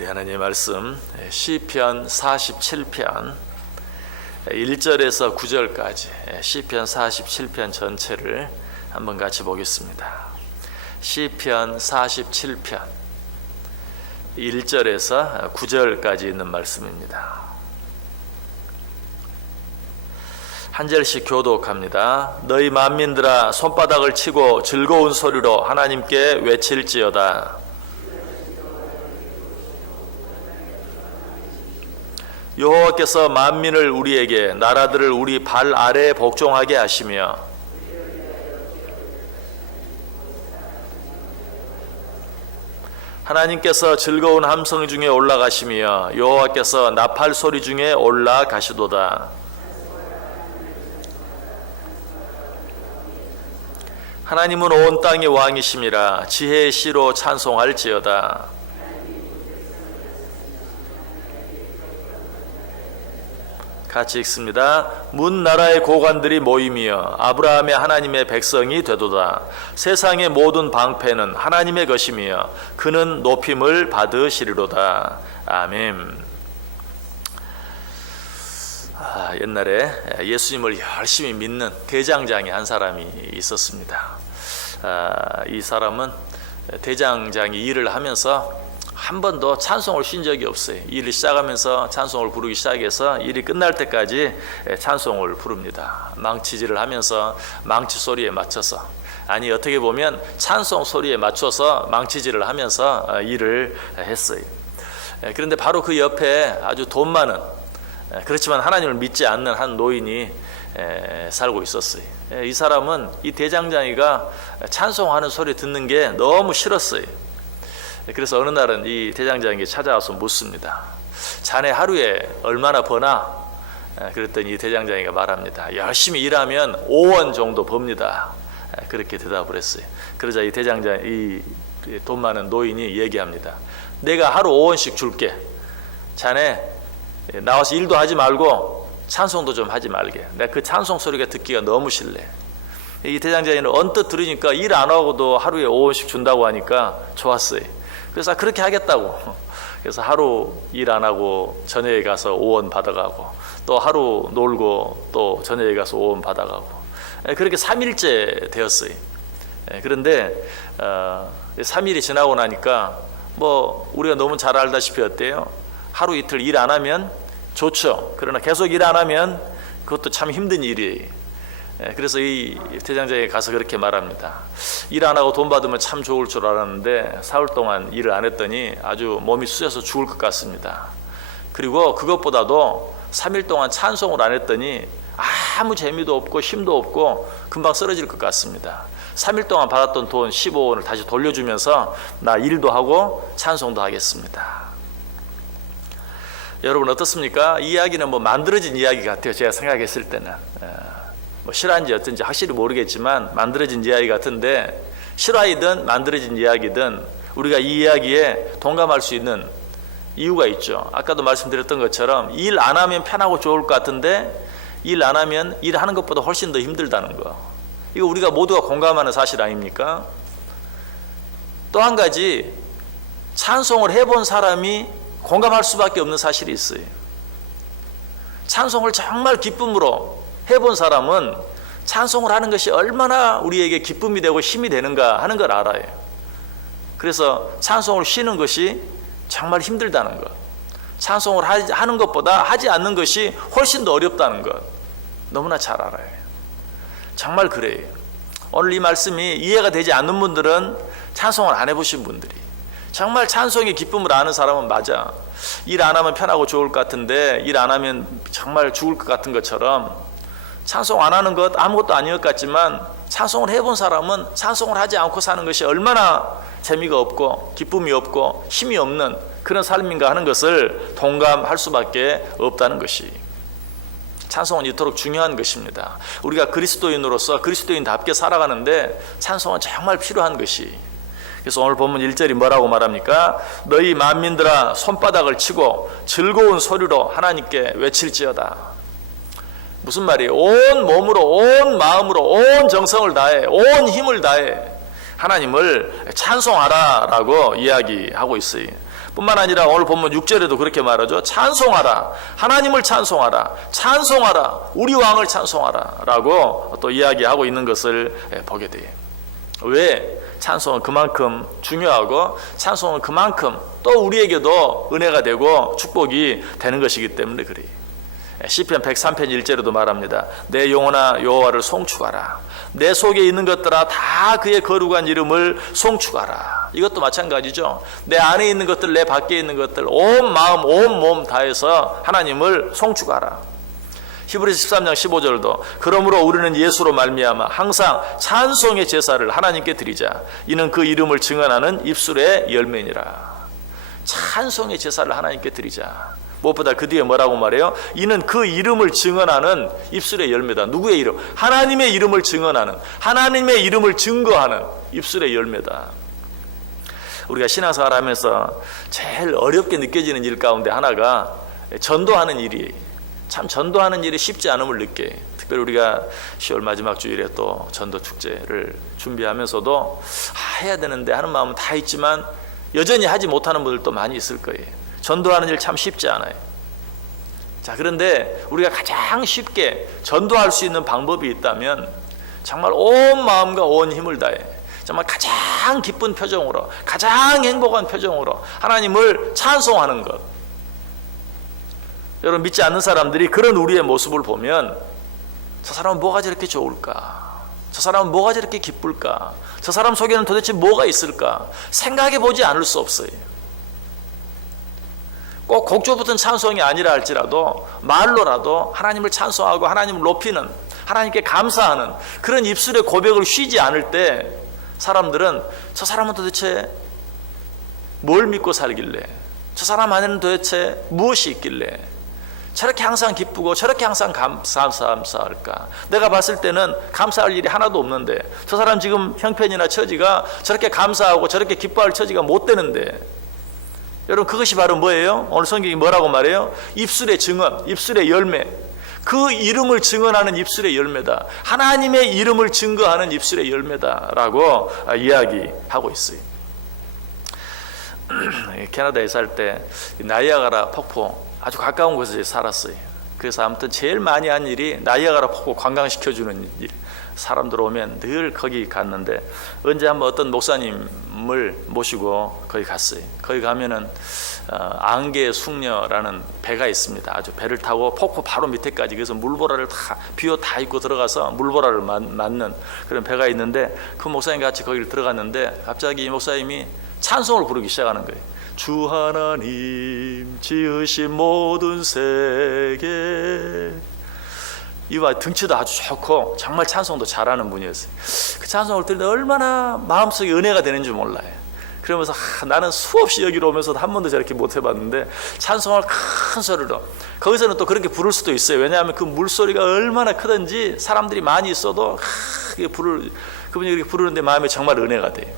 우리 하나님의 말씀 시편 47편 1절에서 9절까지 시편 47편 전체를 한번 같이 보겠습니다. 시편 47편 1절에서 9절까지 있는 말씀입니다. 한 절씩 교독합니다. 너희 만민들아 손바닥을 치고 즐거운 소리로 하나님께 외칠지어다. 여호와께서 만민을 우리에게 나라들을 우리 발 아래에 복종하게 하시며 하나님께서 즐거운 함성 중에 올라가시며 여호와께서 나팔 소리 중에 올라가시도다. 하나님은 온 땅의 왕이심이라 지혜의 시로 찬송할지어다. 같이 읽습니다. 문 나라의 고관들이 모임이여 아브라함의 하나님의 백성이 되도다. 세상의 모든 방패는 하나님의 것이며 그는 높임을 받으시리로다. 아멘. 옛날에 예수님을 열심히 믿는 대장장이 한 사람이 있었습니다. 이 사람은 대장장이 일을 하면서 한 번도 찬송을 쉰 적이 없어요. 일을 시작하면서 찬송을 부르기 시작해서 일이 끝날 때까지 찬송을 부릅니다. 망치질을 하면서 망치 소리에 맞춰서, 아니 어떻게 보면 찬송 소리에 맞춰서 망치질을 하면서 일을 했어요. 그런데 바로 그 옆에 아주 돈 많은, 그렇지만 하나님을 믿지 않는 한 노인이 살고 있었어요. 이 사람은 이 대장장이가 찬송하는 소리 듣는 게 너무 싫었어요. 그래서 어느 날은 이 대장장에게 찾아와서 묻습니다. 자네 하루에 얼마나 버나? 그랬더니 이 대장장이가 말합니다. 열심히 일하면 5원 정도 법니다. 그렇게 대답을 했어요. 그러자 이 대장장, 이 돈 많은 노인이 얘기합니다. 내가 하루 5원씩 줄게. 자네 나와서 일도 하지 말고 찬송도 좀 하지 말게. 내가 그 찬송 소리가 듣기가 너무 싫네. 이 대장장이는 언뜻 들으니까 일 안 하고도 하루에 5원씩 준다고 하니까 좋았어요. 그래서 그렇게 하겠다고. 그래서 하루 일 안 하고 저녁에 가서 5원 받아가고, 또 하루 놀고 또 저녁에 가서 5원 받아가고, 그렇게 3일째 되었어요. 그런데 3일이 지나고 나니까 뭐 우리가 너무 잘 알다시피 어때요? 하루 이틀 일 안 하면 좋죠. 그러나 계속 일 안 하면 그것도 참 힘든 일이에요. 그래서 이 대장장이 가서 그렇게 말합니다. 일 안 하고 돈 받으면 참 좋을 줄 알았는데 사흘 동안 일을 안 했더니 아주 몸이 쑤셔서 죽을 것 같습니다. 그리고 그것보다도 3일 동안 찬송을 안 했더니 아무 재미도 없고 힘도 없고 금방 쓰러질 것 같습니다. 3일 동안 받았던 돈 15원을 다시 돌려주면서 나 일도 하고 찬송도 하겠습니다. 여러분 어떻습니까? 이 이야기는 뭐 만들어진 이야기 같아요. 제가 생각했을 때는. 뭐 실화인지 어떤지 확실히 모르겠지만 만들어진 이야기 같은데, 실화이든 만들어진 이야기든 우리가 이 이야기에 동감할 수 있는 이유가 있죠. 아까도 말씀드렸던 것처럼 일 안 하면 편하고 좋을 것 같은데 일 안 하면 일하는 것보다 훨씬 더 힘들다는 거, 이거 우리가 모두가 공감하는 사실 아닙니까? 또 한 가지, 찬송을 해본 사람이 공감할 수밖에 없는 사실이 있어요. 찬송을 정말 기쁨으로 해본 사람은 찬송을 하는 것이 얼마나 우리에게 기쁨이 되고 힘이 되는가 하는 걸 알아요. 그래서 찬송을 쉬는 것이 정말 힘들다는 것, 찬송을 하는 것보다 하지 않는 것이 훨씬 더 어렵다는 것 너무나 잘 알아요. 정말 그래요. 오늘 이 말씀이 이해가 되지 않는 분들은 찬송을 안 해보신 분들이, 정말 찬송의 기쁨을 아는 사람은 맞아, 일 안 하면 편하고 좋을 것 같은데 일 안 하면 정말 죽을 것 같은 것처럼 찬송 안 하는 것 아무것도 아닌 것 같지만, 찬송을 해본 사람은 찬송을 하지 않고 사는 것이 얼마나 재미가 없고 기쁨이 없고 힘이 없는 그런 삶인가 하는 것을 동감할 수밖에 없다는 것이, 찬송은 이토록 중요한 것입니다. 우리가 그리스도인으로서 그리스도인답게 살아가는데 찬송은 정말 필요한 것이. 그래서 오늘 본문 1절이 뭐라고 말합니까? 너희 만민들아 손바닥을 치고 즐거운 소리로 하나님께 외칠지어다. 무슨 말이에요? 온 몸으로, 온 마음으로, 온 정성을 다해, 온 힘을 다해 하나님을 찬송하라 라고 이야기하고 있어요. 뿐만 아니라 오늘 본문 6절에도 그렇게 말하죠. 찬송하라, 하나님을 찬송하라, 찬송하라, 우리 왕을 찬송하라 라고 또 이야기하고 있는 것을 보게 돼요. 왜? 찬송은 그만큼 중요하고 찬송은 그만큼 또 우리에게도 은혜가 되고 축복이 되는 것이기 때문에 그래요. 시편 103편 1절에도 말합니다. 내 영혼아 여호와를 송축하라. 내 속에 있는 것들아 다 그의 거룩한 이름을 송축하라. 이것도 마찬가지죠. 내 안에 있는 것들, 내 밖에 있는 것들 온 마음 온 몸 다해서 하나님을 송축하라. 히브리서 13장 15절도 그러므로 우리는 예수로 말미암아 항상 찬송의 제사를 하나님께 드리자. 이는 그 이름을 증언하는 입술의 열매니라. 찬송의 제사를 하나님께 드리자. 무엇보다 그 뒤에 뭐라고 말해요? 이는 그 이름을 증언하는 입술의 열매다. 누구의 이름? 하나님의 이름을 증언하는, 하나님의 이름을 증거하는 입술의 열매다. 우리가 신앙생활 하면서 제일 어렵게 느껴지는 일 가운데 하나가 전도하는 일이에요. 참 전도하는 일이 쉽지 않음을 느껴요. 특별히 우리가 10월 마지막 주일에 또 전도 축제를 준비하면서도 해야 되는데 하는 마음은 다 있지만 여전히 하지 못하는 분들도 많이 있을 거예요. 전도하는 일 참 쉽지 않아요. 자, 그런데 우리가 가장 쉽게 전도할 수 있는 방법이 있다면 정말 온 마음과 온 힘을 다해 정말 가장 기쁜 표정으로, 가장 행복한 표정으로 하나님을 찬송하는 것. 여러분, 믿지 않는 사람들이 그런 우리의 모습을 보면 저 사람은 뭐가 저렇게 좋을까? 저 사람은 뭐가 저렇게 기쁠까? 저 사람 속에는 도대체 뭐가 있을까? 생각해 보지 않을 수 없어요. 꼭 곡조 붙은 찬송이 아니라 할지라도 말로라도 하나님을 찬송하고 하나님을 높이는, 하나님께 감사하는 그런 입술의 고백을 쉬지 않을 때 사람들은 저 사람은 도대체 뭘 믿고 살길래, 저 사람 안에는 도대체 무엇이 있길래 저렇게 항상 기쁘고 저렇게 항상 감사할까? 내가 봤을 때는 감사할 일이 하나도 없는데 저 사람 지금 형편이나 처지가 저렇게 감사하고 저렇게 기뻐할 처지가 못 되는데. 여러분, 그것이 바로 뭐예요? 오늘 성경이 뭐라고 말해요? 입술의 증언, 입술의 열매. 그 이름을 증언하는 입술의 열매다. 하나님의 이름을 증거하는 입술의 열매다라고 이야기하고 있어요. 캐나다에 살 때 나이아가라 폭포 아주 가까운 곳에 살았어요. 그래서 아무튼 제일 많이 한 일이 나이아가라 폭포 관광시켜주는 일. 사람들 오면 늘 거기 갔는데 언제 한번 어떤 목사님을 모시고 거기 갔어요. 거기 가면은 안개 숙녀라는 배가 있습니다. 아주 배를 타고 폭포 바로 밑에까지, 그래서 물보라를 다 비옷 다 입고 들어가서 물보라를 맞는 그런 배가 있는데 그 목사님 같이 거기를 들어갔는데 갑자기 이 목사님이 찬송을 부르기 시작하는 거예요. 주 하나님 지으신 모든 세계. 이와 등치도 아주 좋고 정말 찬송도 잘하는 분이었어요. 그 찬송을 들을 때 얼마나 마음속에 은혜가 되는지 몰라요. 그러면서 나는 수없이 여기로 오면서도 한 번도 저렇게 못 해봤는데 찬송을 큰 소리로, 거기서는 또 그렇게 부를 수도 있어요. 왜냐하면 그 물소리가 얼마나 크든지 사람들이 많이 있어도 그분이 그렇게 부르는데 마음에 정말 은혜가 돼요.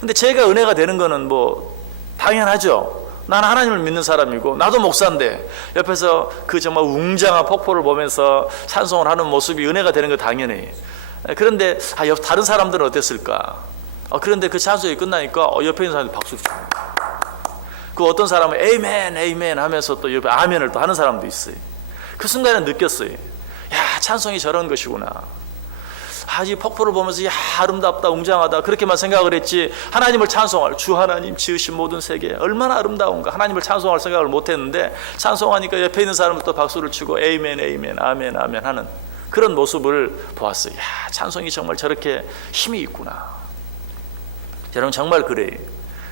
근데 제가 은혜가 되는 거는 뭐 당연하죠. 나는 하나님을 믿는 사람이고 나도 목사인데 옆에서 그 정말 웅장한 폭포를 보면서 찬송을 하는 모습이 은혜가 되는 거 당연히. 그런데 다른 사람들은 어땠을까? 그런데 그 찬송이 끝나니까 옆에 있는 사람들이 박수를 쳐요. 그 어떤 사람은 에이멘 에이멘 하면서 또 옆에 아멘을 또 하는 사람도 있어요. 그 순간에 느꼈어요. 야, 찬송이 저런 것이구나. 이 폭포를 보면서 야, 아름답다, 웅장하다 그렇게만 생각을 했지 하나님을 찬송할, 주 하나님 지으신 모든 세계 얼마나 아름다운가, 하나님을 찬송할 생각을 못했는데 찬송하니까 옆에 있는 사람은 또 박수를 치고 에이멘 에이멘 아멘 아멘 하는 그런 모습을 보았어요. 야, 찬송이 정말 저렇게 힘이 있구나. 여러분, 정말 그래요.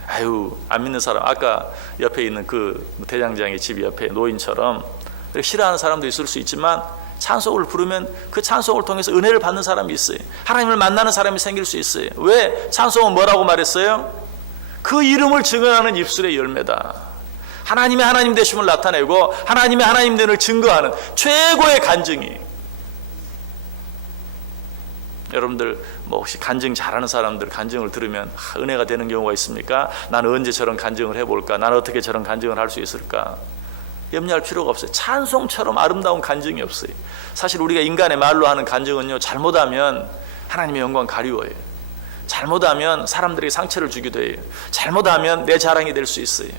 아유, 안 믿는 사람, 아까 옆에 있는 그 대장장의 집 옆에 노인처럼 싫어하는 사람도 있을 수 있지만 찬송을 부르면 그 찬송을 통해서 은혜를 받는 사람이 있어요. 하나님을 만나는 사람이 생길 수 있어요. 왜? 찬송은 뭐라고 말했어요? 그 이름을 증언하는 입술의 열매다. 하나님의 하나님 되심을 나타내고 하나님의 하나님됨을 증거하는 최고의 간증이. 여러분들 뭐 혹시 간증 잘하는 사람들 간증을 들으면 은혜가 되는 경우가 있습니까? 나는 언제 저런 간증을 해볼까? 나는 어떻게 저런 간증을 할 수 있을까? 염려할 필요가 없어요. 찬송처럼 아름다운 간증이 없어요. 사실 우리가 인간의 말로 하는 간증은요, 잘못하면 하나님의 영광 가리워요. 잘못하면 사람들에게 상처를 주기도 해요. 잘못하면 내 자랑이 될 수 있어요.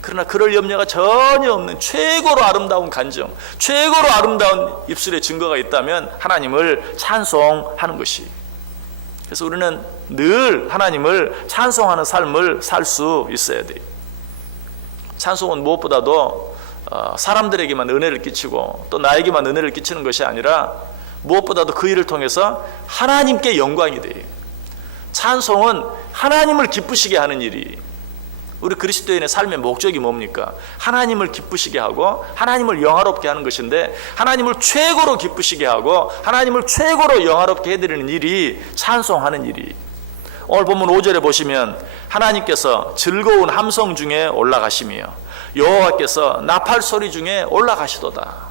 그러나 그럴 염려가 전혀 없는 최고로 아름다운 간정, 최고로 아름다운 입술의 증거가 있다면 하나님을 찬송하는 것이. 그래서 우리는 늘 하나님을 찬송하는 삶을 살 수 있어야 돼요. 찬송은 무엇보다도 사람들에게만 은혜를 끼치고 또 나에게만 은혜를 끼치는 것이 아니라 무엇보다도 그 일을 통해서 하나님께 영광이 돼요. 찬송은 하나님을 기쁘시게 하는 일이. 우리 그리스도인의 삶의 목적이 뭡니까? 하나님을 기쁘시게 하고 하나님을 영화롭게 하는 것인데, 하나님을 최고로 기쁘시게 하고 하나님을 최고로 영화롭게 해드리는 일이 찬송하는 일이. 오늘 본문 5절에 보시면 하나님께서 즐거운 함성 중에 올라가시며 여호와께서 나팔 소리 중에 올라가시도다.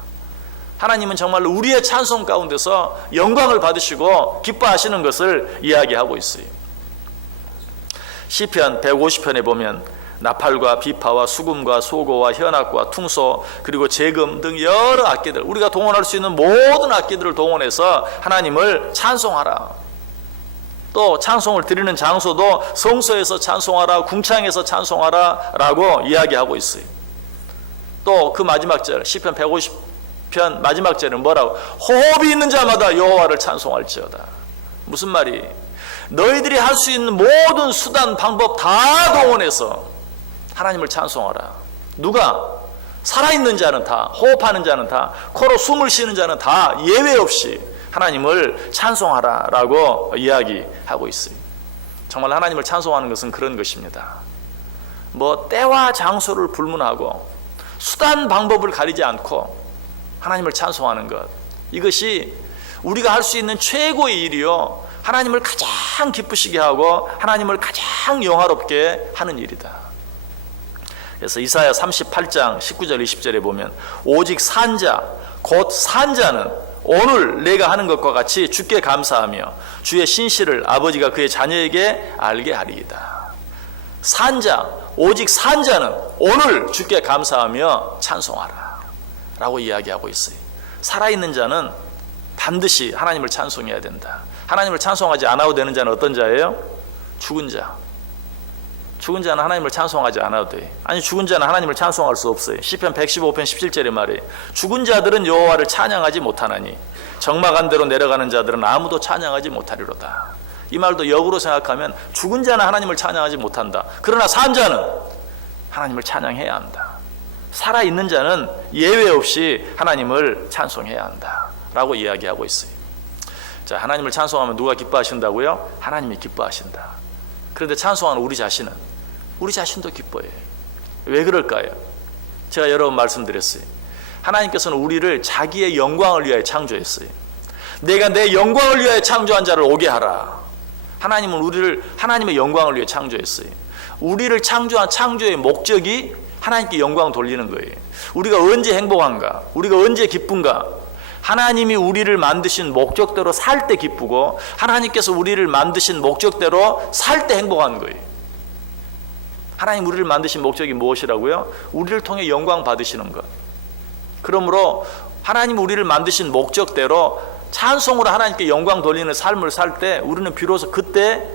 하나님은 정말로 우리의 찬송 가운데서 영광을 받으시고 기뻐하시는 것을 이야기하고 있어요. 시편 150편에 보면 나팔과 비파와 수금과 소고와 현악과 퉁소 그리고 제금 등 여러 악기들, 우리가 동원할 수 있는 모든 악기들을 동원해서 하나님을 찬송하라. 또 찬송을 드리는 장소도 성소에서 찬송하라, 궁창에서 찬송하라 라고 이야기하고 있어요. 또 그 마지막 절, 시편 150편 마지막 절은 뭐라고? 호흡이 있는 자마다 여호와를 찬송할지어다. 무슨 말이? 너희들이 할 수 있는 모든 수단 방법 다 동원해서 하나님을 찬송하라. 누가? 살아있는 자는 다, 호흡하는 자는 다, 코로 숨을 쉬는 자는 다 예외 없이 하나님을 찬송하라 라고 이야기하고 있어요. 정말 하나님을 찬송하는 것은 그런 것입니다. 뭐 때와 장소를 불문하고 수단 방법을 가리지 않고 하나님을 찬송하는 것, 이것이 우리가 할 수 있는 최고의 일이요, 하나님을 가장 기쁘시게 하고 하나님을 가장 영화롭게 하는 일이다. 그래서 이사야 38장 19절 20절에 보면 오직 산자 곧 산자는 오늘 내가 하는 것과 같이 주께 감사하며 주의 신실을 아버지가 그의 자녀에게 알게 하리이다. 산자, 오직 산자는 오늘 주께 감사하며 찬송하라 라고 이야기하고 있어요. 살아있는 자는 반드시 하나님을 찬송해야 된다. 하나님을 찬송하지 않아도 되는 자는 어떤 자예요? 죽은 자. 죽은 자는 하나님을 찬송하지 않아도 돼. 아니, 죽은 자는 하나님을 찬송할 수 없어요. 시편 115편 17절에 말해 죽은 자들은 여호와를 찬양하지 못하나니 적막한 데로 내려가는 자들은 아무도 찬양하지 못하리로다. 이 말도 역으로 생각하면 죽은 자는 하나님을 찬양하지 못한다. 그러나 산 자는 하나님을 찬양해야 한다. 살아있는 자는 예외 없이 하나님을 찬송해야 한다 라고 이야기하고 있어요. 자, 하나님을 찬송하면 누가 기뻐하신다고요? 하나님이 기뻐하신다. 그런데 찬송하는 우리 자신도 기뻐해요. 왜 그럴까요? 제가 여러 번 말씀드렸어요. 하나님께서는 우리를 자기의 영광을 위하여 창조했어요. 내가 내 영광을 위하여 창조한 자를 오게 하라. 하나님은 우리를 하나님의 영광을 위해 창조했어요. 우리를 창조한 창조의 목적이 하나님께 영광 돌리는 거예요. 우리가 언제 행복한가? 우리가 언제 기쁜가? 하나님이 우리를 만드신 목적대로 살 때 기쁘고 하나님께서 우리를 만드신 목적대로 살 때 행복한 거예요. 하나님 우리를 만드신 목적이 무엇이라고요? 우리를 통해 영광 받으시는 것. 그러므로 하나님 우리를 만드신 목적대로 찬송으로 하나님께 영광 돌리는 삶을 살 때 우리는 비로소 그때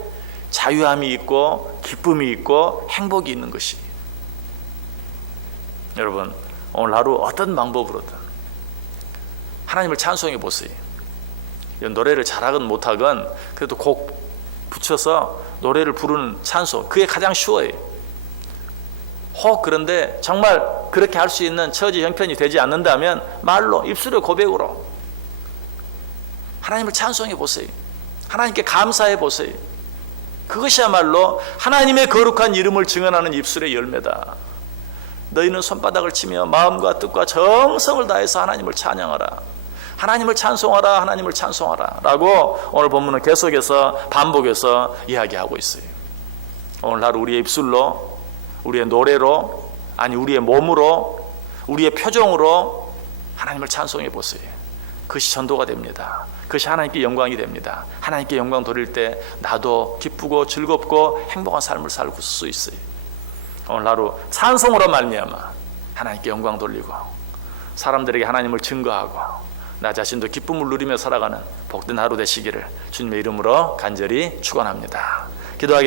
자유함이 있고 기쁨이 있고 행복이 있는 것이. 여러분, 오늘 하루 어떤 방법으로든 하나님을 찬송해 보세요. 노래를 잘하건 못하건 그래도 곡 붙여서 노래를 부르는 찬송, 그게 가장 쉬워요. 그런데 정말 그렇게 할 수 있는 처지 형편이 되지 않는다면 말로, 입술의 고백으로 하나님을 찬송해 보세요. 하나님께 감사해 보세요. 그것이야말로 하나님의 거룩한 이름을 증언하는 입술의 열매다. 너희는 손바닥을 치며 마음과 뜻과 정성을 다해서 하나님을 찬양하라. 하나님을 찬송하라. 하나님을 찬송하라 라고 오늘 본문은 계속해서 반복해서 이야기하고 있어요. 오늘 하루 우리의 입술로, 우리의 노래로, 아니 우리의 몸으로, 우리의 표정으로 하나님을 찬송해 보세요. 그것이 전도가 됩니다. 그것이 하나님께 영광이 됩니다. 하나님께 영광 돌릴 때 나도 기쁘고 즐겁고 행복한 삶을 살고 수 있어요. 오늘 하루 찬송으로 말미암아 하나님께 영광 돌리고 사람들에게 하나님을 증거하고 나 자신도 기쁨을 누리며 살아가는 복된 하루 되시기를 주님의 이름으로 간절히 축원합니다. 기도하겠습니다.